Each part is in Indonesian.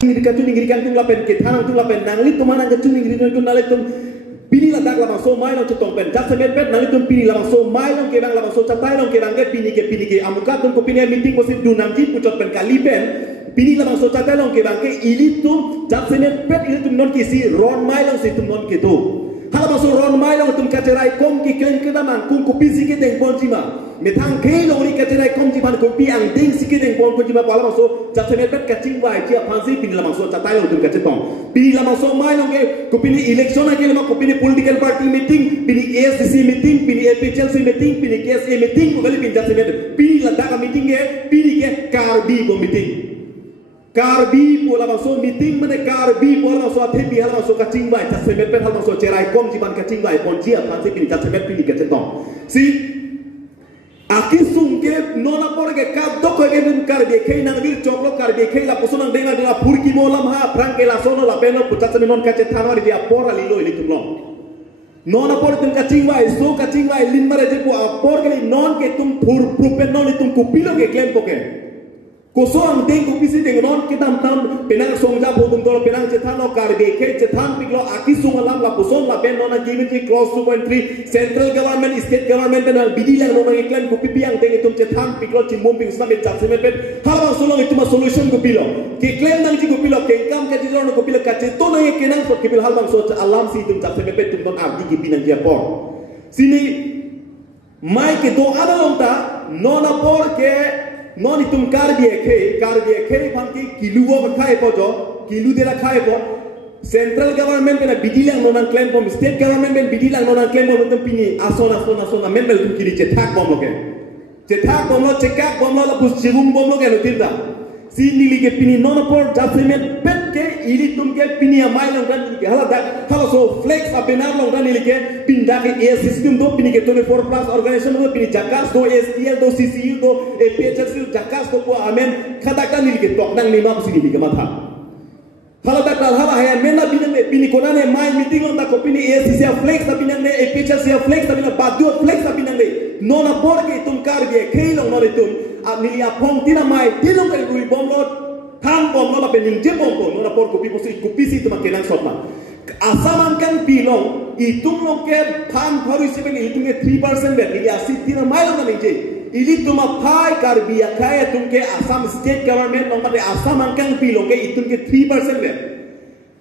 ngirikan tung lapen ke thanang tung lapen nangli tumana ke tung ngirikan tung nale tum pini la dak la so mai long chutong pen jat semet pet nale tum pini la so mai long ke bang la so chatai long ke bang ke pini ke amuka tum ko pini meeting ko sit dunang ji puchot pen kali pen pini la so chatai long ke bang ke ili tum jat semet pet ili tum non ki si ron mai long si tum non ke tu hala so ron mai long tum kacerai kom ki klen ke daman kum ko pisi ke deng bon jima metang ke long ri kacerai kom jiman ko pi ang deng si ke deng bon ko jima pala so jat semet pet kaching wai ji phansi pini la so chatai long tum kachetong pini la so mai long ke ko pini election ke ma ko pini political party meeting pini ASCC meeting pini APHLC meeting pini KSA meeting ko gali pin jat semet pini la daga meeting ke pini ke karbi ko meeting karbi pola so meeting mane karbi pola so athebi hala so kaching bai jat semet pet hala so cerai kom jiban kaching bai pon ji phansi pini jat semet pini kachetong si aki sungke nona por ke ka doko ke dum karbi khei nang bir choklo karbi khei la pusunang denga dela purki molam ha prang ke la sono la peno putat menon kache thanor dia por ali lo ili tumlo nona por tum kaching bai so kaching bai lin mare je ko por ke non ke tum pur prupen non tum kupilo ke klem poke koso ang deng ko pisi deng non ke tam penang songja bodum dolo penang chethano karbi khei chethan piklo aki sungalam la puson la ben nona given ki clause 2.3 central government state government and bidi lang nona ke klem ko pipi ang deng tum chethan piklo chimum ping sa be chatse me pet hala so long ituma solution ko pilo ke klem nang ji ko pilo ke kam ke jilo no ko pilo ka cheto na ke nang so ke pil halbang so alam si tum chatse me pet tum don abdi ki binang dia por sini mai ke do ada lonta nona por ke non itum karbi ekhe phanki kiluo khae po jo kilu dela khae po central government na bidilang non claim po state government ben bidilang non claim po tum pini asona men bel tum kili che thak bom lo chekak bom lo la pus chigum bom lo ke no tinda si nili ke pini non por jasmet pet ke ili tum ke pini amai long dan hala so flex abenar long dan nili ke pinda ke a system do pini ke 24 plus organization do pini jakas do STL do CCU do APHLC jakas do po amen khada kan nili ke tok nang lima pusi nili ke matha hala dakal hala haya mena binane pini konane mai meeting on da ko pini ACC flex da binane APHLC flex da binane badu flex da binane nona por ke tum kar ge khailong no tum nilia phong tina mai tilong ke gui bom lo than bom lo la pening je bom ko nona por ko pi si tum kenang sotma asaman kan pilong itum lo ke than pharu sibe ni itum ke 3% be nilia si tina mai lo na je ili tuma phai kar biya khae tum ke Assam state government no mate asam kan pilong ke itum ke 3% be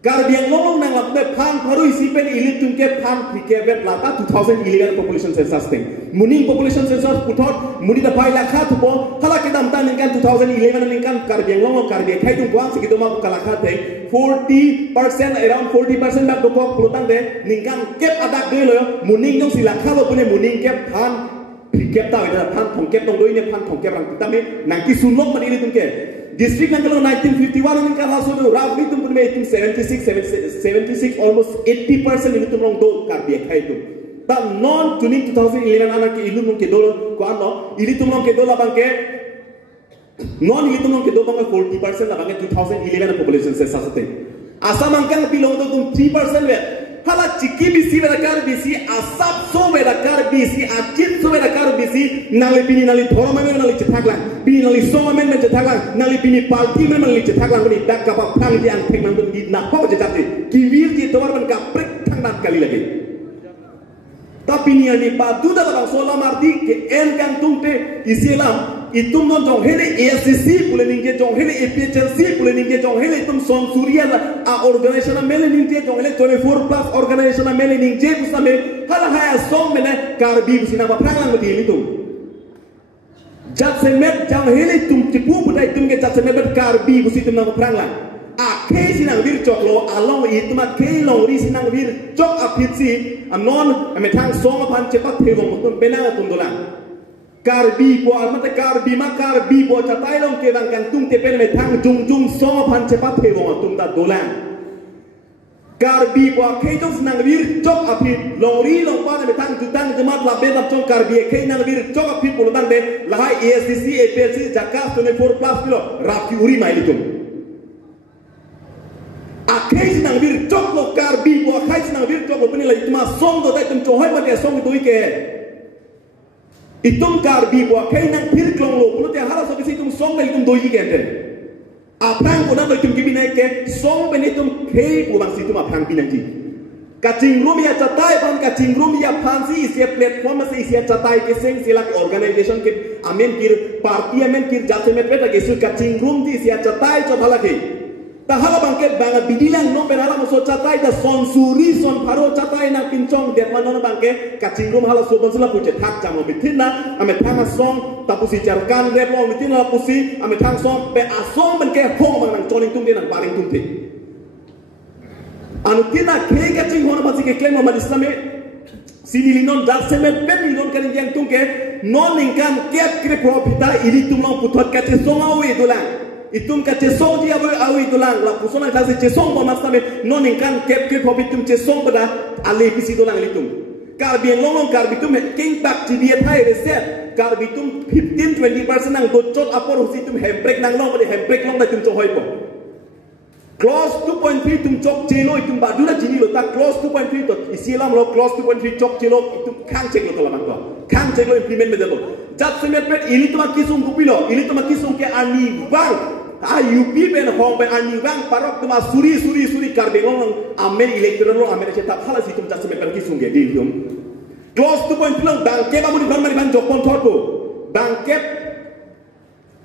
kar biang long nang lam te phan pharu sipe ni ili tum ke phan phike be lata 2011 population census thing muning population census puthot muni da phai lakha thupo hala ke dam tan kan 2011 ning kan kar biang long kar biya khai tum kwang sikito ma kalakha te 40% around 40% bak dokok plotang de ning kan kep adak de lo muning jong silakha lo pune muning ke phan phike ta ida phan thong kep tong doi ne phan thong kep rang ta me nang ki sunlok mani tum ke district nang 1951 ning kan haso do roughly tum pune 76 almost 80% ini tum long do kar biya khai tum ta non tuning 2011 anak ki ilmu ke do ko ano ili tum long ke do la bang ke non ili tum long ke do bang 40% la bang 2011 population se sasate asam angkan pilong do tum 3% we hala chiki bisi bera kar bisi asap so bera kar bisi achit so bera kar bisi nali pini nali dhorma men nali chethaklang pini nali soma men chethaklang nali pini palti men nali chethaklang ni dak ka phang diang thek man di na ko je jati ki wir ji tomar ban ka prek thang nat kali lagi tapi ni ani pa du da bang sola mardi ke en kan tumte isilam itum non jong hele ASCC pule ningke jong hele APHLC pule ningke jong hele itum son surya a organization mele ningke jong hele 24 plus organization mele ningke busame hala haya som mena karbi busina ba pranglang mati itum jat semet jong hele tum tipu budai tum ke jat semet karbi busitum na pranglang a ke sinang vir choklo along ituma ke long ri sinang vir chok apitsi anon ametang song pan cepat thewong tum benang tum dolang karbi bo amate karbi ma karbi bo chatai long ke dang kan tung te pen me thang jung song pan cepat thewong tum da dolang karbi bo ke jong sinang vir chok apit long ri long pa me thang jutang jamat la be dam chong karbi ke nang vir chok apit pulutan de lahai ASCC APHC jakas 24 plus kilo rafi uri mailitum akhai sinang vir chok lo karbi bo akhai sinang vir chok lo pani la itma song do dai tum chohai ma de song do ike itum karbi bo akhai nang phir klong lo pulo te hala so bisi tum song dai tum do ike ente Aprang ko na lo itum kibinay ke song benitum kay bubang situm aprang pinanji. Kacing room ya catai pan kacing room ya fancy isi platform se isi catai ke seng sila organization ke amen kir party amen kir jate met peta ke su kacing room di isi catai cothala ke. Tahala bangke banga bidilang no penala maso catai da son suri son paro catai na pincong det manono bangke kacing room hala so bansula puce thak jamo bitina ame thanga song tapusi jarkan repo bitina pusi ame thang song pe asong bangke hong bang nang choning tung de nang paring tung te anu tina ke kacing hono basi ke claim ma islame sini linon dal semet pe linon kan yang tung ke non ingkan kiat kre profita ili tumlong putot kace song awe dolang itum kace song dia awe dolang la pusona tase ce song ba masame non ingkan kep kre profitum ce song pada ale pisi dolang litum karbian long karbitum king tak ci dia thai reset karbitum 15-20% nang docot apor husitum hembrek nang long pada hembrek long da tum cho hoipo clause 2.3 tum chok chelo itum badura jini lo ta clause 2.3 to isilam lo clause 2.3 chok chelo itum khang chek lo tolaman to khang chek lo implement me debo jat semet pet ini tuma kisung kupilo ini tuma kisung ke ani bang UP ben hong ben ani bang parok tuma suri karbe long amen electoral lo amen cetak hala situm jat semet pet kisung ge dilium clause 2.3 lo bangke amuni ban jokpon thotbo bangke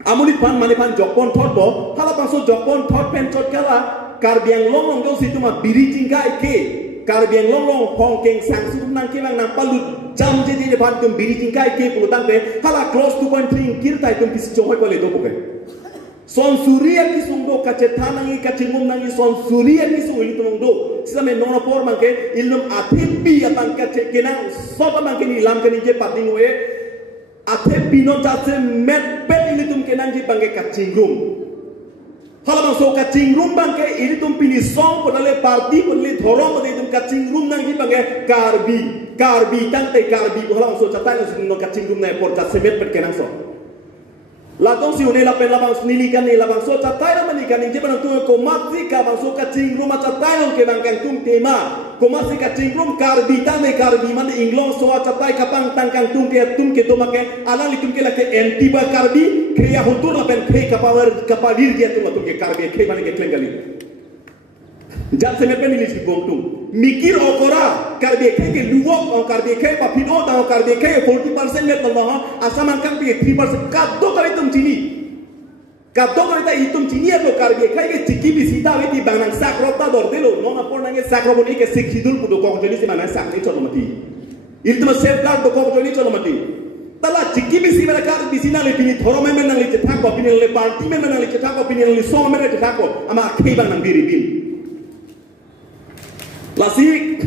amuli pan mani pan jokpon thotbo hala bangso jokpon thot pen chot kala karbiang long do situma biri jingkai ke karbiang long hong keng sang sutum nang ke nang palut jam je je pan tum biri jingkai ke pulutan te hala close 2.3 kirtai tum pisi choi pale do poke son suria kisung do kace thanangi kace mum nangi son suria kisung ili tum do same nona por mangke ilnum athimbi apang kace kenang soba mangke ni lam kani je pating we ate pino jate met pet ilitum kenanji bangke kacingrum hala maso kacingrum bangke ilitum pini song ponale party ponale thorom de itum kacingrum nangi bangke karbi tante karbi hala maso chatai no kacingrum na por jate met pet kenang so latong si une la pen labang nilikan ni labang so chatai na manikan ni jeban tu ko matri ka bang so kacingrum chatai on ke bangkang tung tema ko masih kacingrum karbi tane karbi man inglong so chatai kapang tangkang tung ke to make ala litum ke la ke antiba karbi kriya huntur la pen khe kapalir dia tung ke karbi khe man ke klengali jat se me pen ni si bongtung mikir okora karbi khe ke luwok on karbi khe pa pino ta karbi khe 40% met Allah asaman kan ke 3% kaddo kali tum chini kaddo kali ta itum chini ko karbi khe ke chiki bisita weti banang sakrota dordelo nona por nange sakroboni ke sikhidul pudo ko joni se manang sakni cholomati iltuma safeguard do ko joni cholomati tala chiki bisi mera kar bisina le pini thorome men nang le chethak ko pini le party men nang le chethak ko pini le so men le chethak ko ama khei bang nang diri bin lasik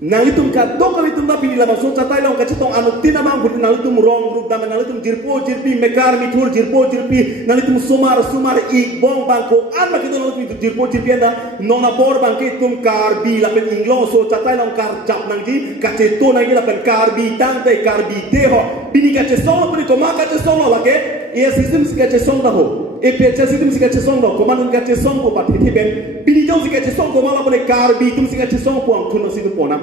nalitum ka do ka litum da pini la maso chatai long ka chitong anu tina mang bud nalitum rong ruk da nalitum jirpo jirpi mekar mithur jirpo jirpi nalitum sumar ik bong bangko an ma kido nalitum jirpo jirpi anda nona bor bangke tum karbi la pen inglong so chatai long kar jap nang ji ka cheto nang la pen karbi tante karbi deho pini ka che solo puni ko ma ka che solo la ke e system ka che solo da ho e pe che system ka che solo ko man ka che solo ko pa thi ben pini jong ka che solo ko mala pune karbi tum ka che solo ko ang thun si ko na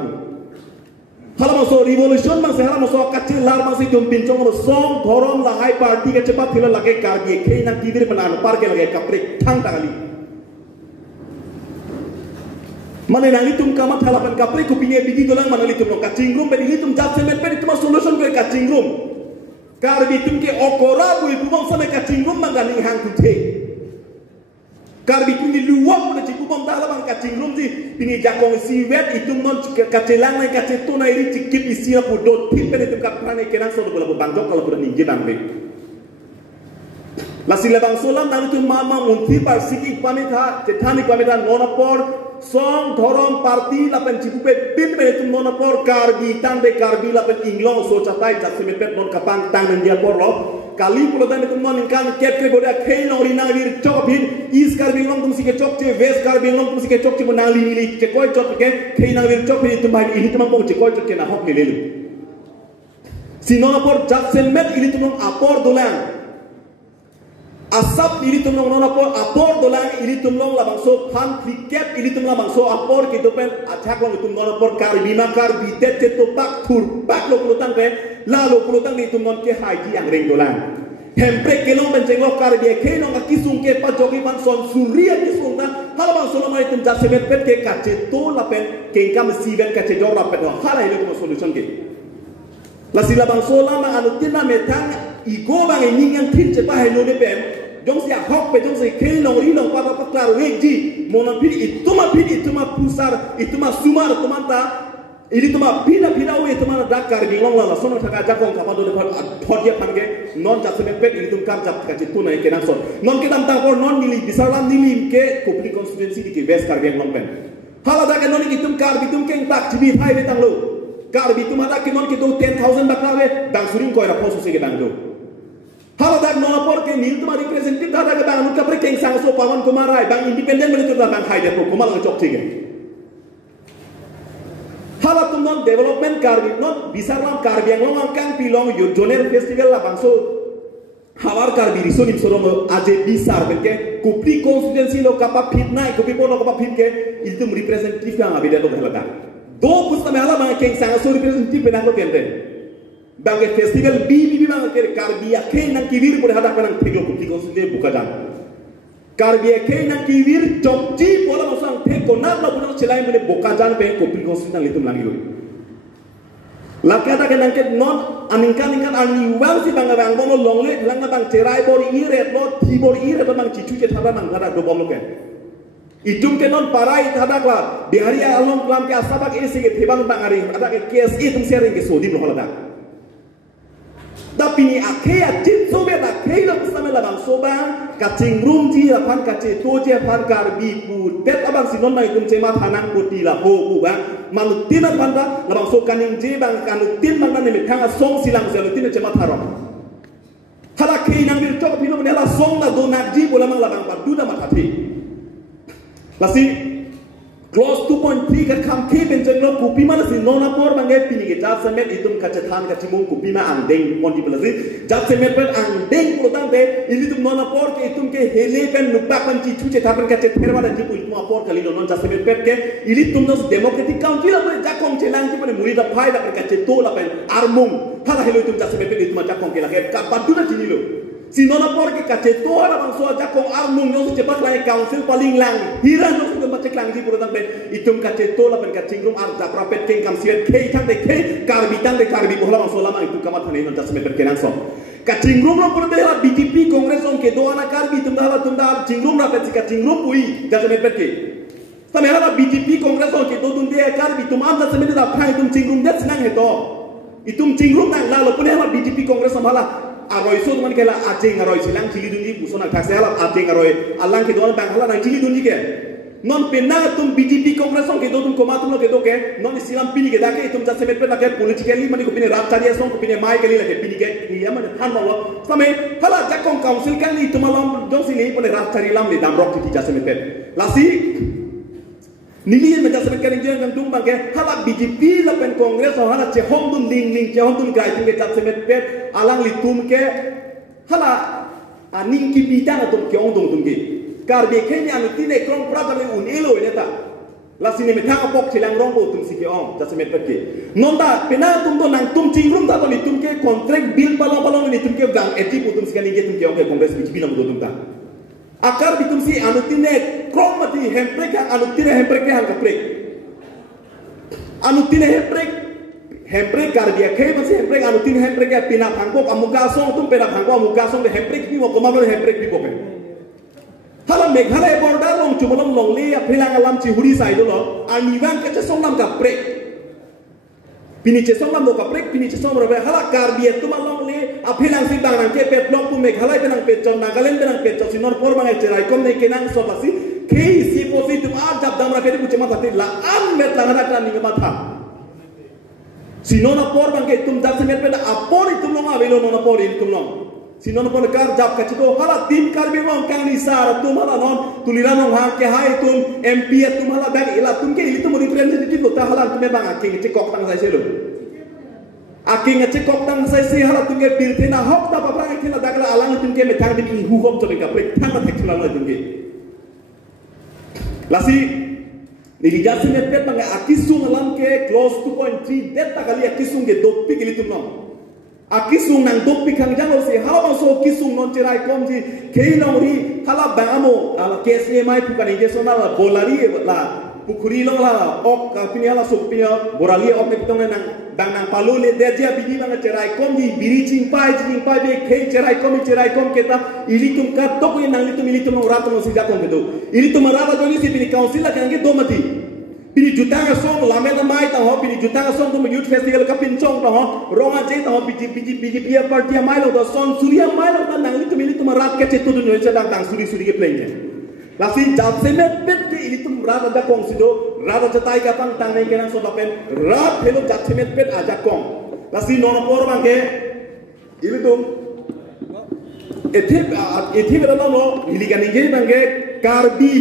hala maso revolution mang se hala maso kacil lar mang se tum pincong maso song thorom la hai party ke cepat thila lage karbi ke na kivir banan par ke lage kaprik thang tangali mane nali tum kamat halapan kaprik kupinge bigi dolang manali tum no kacingrum ben ili tum jat semet ben tuma solution ko kacingrum karbi tum ke okora bu ibu bang sama kacingrum mangani hang tum the karbi tum di luwak mo ci bang dala bang kacingrum di pini jakong si wet itum non kacelang na kaceto na iri cikip isi la pudot tim ben tum kaprane kenang so do bola bang jok kalau pura ninje bang be la sila bang solam nali tum mama munti par siki pamita tetani pamita nona por song thorom party la pen cipupe pin ben tum nona por karbi tambe karbi la pen inglong so chatai jat semet pet non kapang tang nan dia por lo kali pulo dan tum non kan kep ke boda kei no rina vir chopin is karbi long tum sike chok che west karbi long tum sike chok che monali ni che koi chok ke kei na vir chopin tum bai ili tum pong che koi chok ke na hok lelu sinona por jat semet ili tum apor dolan asap ili tum nona por apor dolan ili tum long la bangso pan cricket ili tum la bangso apor ke dopen attack long tum nona por karbi ma karbi det che to pak thur pak lo pulutang ke la lo pulutang ni tum non ke haji yang ring dolan hemprek kelong benjenglok Karbia ke nong kisung ke pajoki pan son suria kisung ta hala bang solo mai tum jasemet pet ke kace to lapen ke kam siben kace jor lapet hala ini ko solution ke la sila bang sola ma anu tina metang igo bang ningang tin ce pa hello de pem jong sia hok pe jong se ke long ri long pa klar weji mona pidi ituma pusar ituma sumar tumanta ini tuma pina we tuma dakar bilong la sono taka jakong kapado de thod ye pange non jasemet pet ini tum kam jap kace tuna ke nang son non ke dam tang por non nili bisalam nili ke kopli constituency di ke west karbeng long pen hala da ke non itum kar bitum ke tak jibi thai be tang lo kar bitum ada ke non ke do 10000 bakla we dang suring ko ra posu se ke dang do hala da non por ke nil tuma representative da ke bang ka pre ke sang so pawan kumar rai bang independent mele tu da bang hai de ko kumal chok thige hala tum non development karbi non bisaram karbi ang long kang pilong yo joner festival la bangso hawar karbi riso nim sorom aje bisar benke kupri constituency lo kapa fitna kupi pono kapa fitke iltum representative ang abida to helaka do pusta me hala bang keng sang so representative benang lo kente bang festival bi bang ke karbi ya ke nang kibir pore hada kanang theglo kupri constituency buka jang karbi ke nang kibir chokji pola mosang the konat lo puno chelai mene boka jan pe kopri constituency litum langi lo lakata ke nang ke non aningkan ani wang si bang bang bono longle lang bang cerai bor ire lo ti bor ire bang cicu ke thada nang thada do bom lo ke itum ke non parai thada kla bihari alom klam ke asabak ese ke thebang bang ari ada ke kes itum sering ke sodim lo halada tapi ni akhir cip sobe tak kira bersama labang soba kacing rumji lapan kace toje pan karbi pu tet abang sinon mai tum cema tanang putih lah ho buga manutin panda labang so kaning je bang kanutin bang nane metanga song silang selutin cema tarom hala kei nang bir tok pino menela song la donak ji bola mang labang padu da matati lasi Clause 2.3 kan kam ke benjenglo kupi mana si nona por bangai pini ke jat semet itum kacetan kacimung kupi ma angdeng mondi belasi jat semet pen angdeng pulotan te ini tum nona por ke itum ke hele pen nupak pen cicu cetapan kacet terwa dan cipu itum apor kali non jat semet pen ke ini tum nos democratic country la pen jakong celang cipu pen muri da pai da pen kacet to la pen armung hala helo itum jat semet pen itum jakong ke la ke kapadu na cini lo si nona por ke kace to ara bang so jakong armung no cepat lai council paling lang hiran no sudah macet lang di pulotan pe itum kace to la pen kacing rum ar japra pet king kam siet ke tan de ke karbi bola bang so lama itu kamat hane no jasme per kenan so kacing rum lo por de la BJP congress on ke do ana karbi tum da cingrum ra pet kacing rum pui jasme per ke tame hala BJP congress on ke do dun de karbi tum am jasme da phai tum cingrum det nang he to itum cingrum nang la lo pune hala BJP congress hala aroi so man kela ajeng aroi silang cili dunji busona taksi hala ajeng aroi alang ke doan bang hala nang cili dunji ke non pena tum BJP congress on ke do tum komatum lo ke do ke non silam pini ke dake tum jasemet pe dake politically mani ko pini rat chari song ko pini mai kali lake pini ke ni yaman han lo same hala jakong council kan ni tum alom jong sini pone rat chari lam le dam rok ti jasemet pe lasi nili me jasemet kan jeng kan tum bang ke hala BJP la pen congress on hala che hom dun ling che hom dun gai ti ke jasemet pe alang li tum ke hala aning ki bidang tum ke ong dong tum ke karbe kenya anu tine krong prata le un elo neta la sine me thang pok chilang rong bo tum si ke ong jasemet pe ke nonda pena tum do nang tum chingrum ta to li tum ke contract bill balong ni tum ke gang eti pu tum si kan ni tum ke ong ke congress BJP nam do tum ta akar bitum si anu tine krong mati hemprek anu tine hemprek han kaprek anu tine hemprek kardia ke masi hemprek anu tine hemprek ya pina phangko amuka song tum pina phangko amuka song de hemprek ni mo komalo hemprek bi bope hala meghalaya border long chumolom long le ya philang alam chi huri sai do lo aniwan ke song lam kaprek pini che song lam do kaprek pini che song ro hala kardia tu malong le aphilang si bang nang ke pet blok pu meghalaya benang pet chon nagaland benang pet chon sinor por bang cherai kom ne kenang so lasi ke si positive a jab damra pet pu chema thati la am met la ngada kan ni ma tha sinona por bang ke tum jab se met pet apor itum long avelo nona por itum long sinon pon kar jab kachito hala tim kar bi long kang ni sar tum hala non tulira non ha ke hai tum MP tum hala bang ila tum ke itum representative lo ta hala tum bang aking che kok tang sai selo aking che kok tang sai se hala tum ke bil thena hok ta pa ke na dagla alang tum ke me thang bin hu hom to ka pre thang ta thek la tum ke lasi ni jasi me pet bang akisung alang ke clause 2.3 det ta kali akisung ke doppi ke tum no Akisung nang dok pikang jang si hala so kisung non cerai kom ji kei nong ri hala bangamo ala KSE mai bukan ingesona bolari la pukuri long la ok kapini hala so pinya borali ok ne pitong nang dang nang palu le deja bini bang cerai kom ji biri cingpai be kei cerai kom kita ilitum ka tok nang ilitum rato no si jakom bedo ilitum rata joni si bini council la kange do mati Pini jutanga song lameda mai ta ho pini jutanga song tu youth festival ka pin chong ta ho ronga je ta ho biji party mai lo da son surya mai lo ta nang itu mili tu marat ke chetu du no cha dang suri ke play la sin jab se met bet ke ili tu rat ada kong sido rat cha tai ka pang tang nei ke nang so ta pen rat helo jab se met bet aja kong la sin no por bang ke ili tu ethi bela no ili kan inge bang ke karbi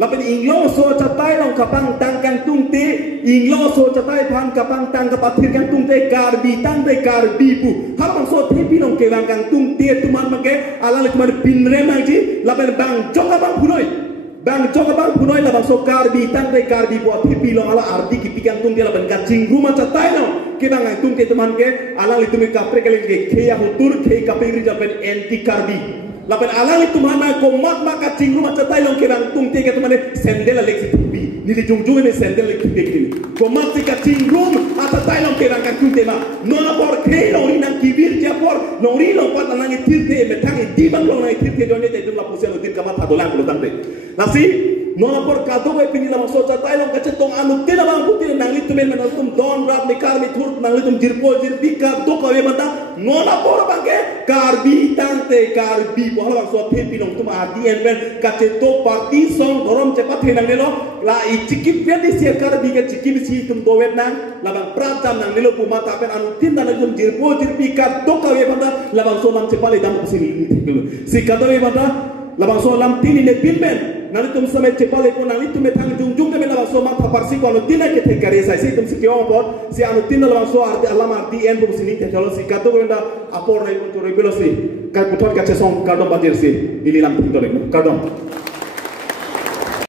Lapan inglo so catai long kapang tangkang tungte inglo so catai pan kapang tang kapatir kang tungte karbi tang de karbi pu hapang so tepi long ke kang tungte tuman make ala le tuman pinre mangji lapan bang joka bang punoi labang so karbi tang de karbi pu tepi long ala arti kipikang tungte lapan kacing rumah catai long ke bang tungte tuman ke ala le tumi kapre kali ke ya hutur ke kapiri japan anti karbi Lapan alang itu mana komat maka cingru macam tayong kerang tung tiga tu mana sendel lagi tubi ni di jungjung ni sendel lagi begini komat tiga cingru macam tayong kerang kan tung tema nona por kei nori nang kibir japor nori lo pat nang itirte metangi dibang lo nang itirte jone te dum la pusel utir kamat adolang lo tante nasi nona por kado we pini la maso cha tayong kacetong anu tela bang putir nang litu men tum don rap ni karmi thur nang litum jirpo jirbika to kawe mata nona por bangke karbi tante karbi wala so tepi nong tuma adi enven kaceto parti song dorom cepat henang nelo la I cikip vedi sia karbi ke cikip si tum doet nang labang pratam nang nelo puma tapen anu tinda nang jirpo jirbika to kawe mata labang so lam cepale dam sini si kadawe mata labang so lam tini ne pilmen nang tum sampai cepale pun nang tum metang jungjung de labang so mak parsi ko anu tina ke te kare sai si tum si kyo por si anu tina labang so arti alam arti en bum sini te jalo si kado wenda apor rai to rebelo si kai putar kace song kardom badir si ililam tindore kardom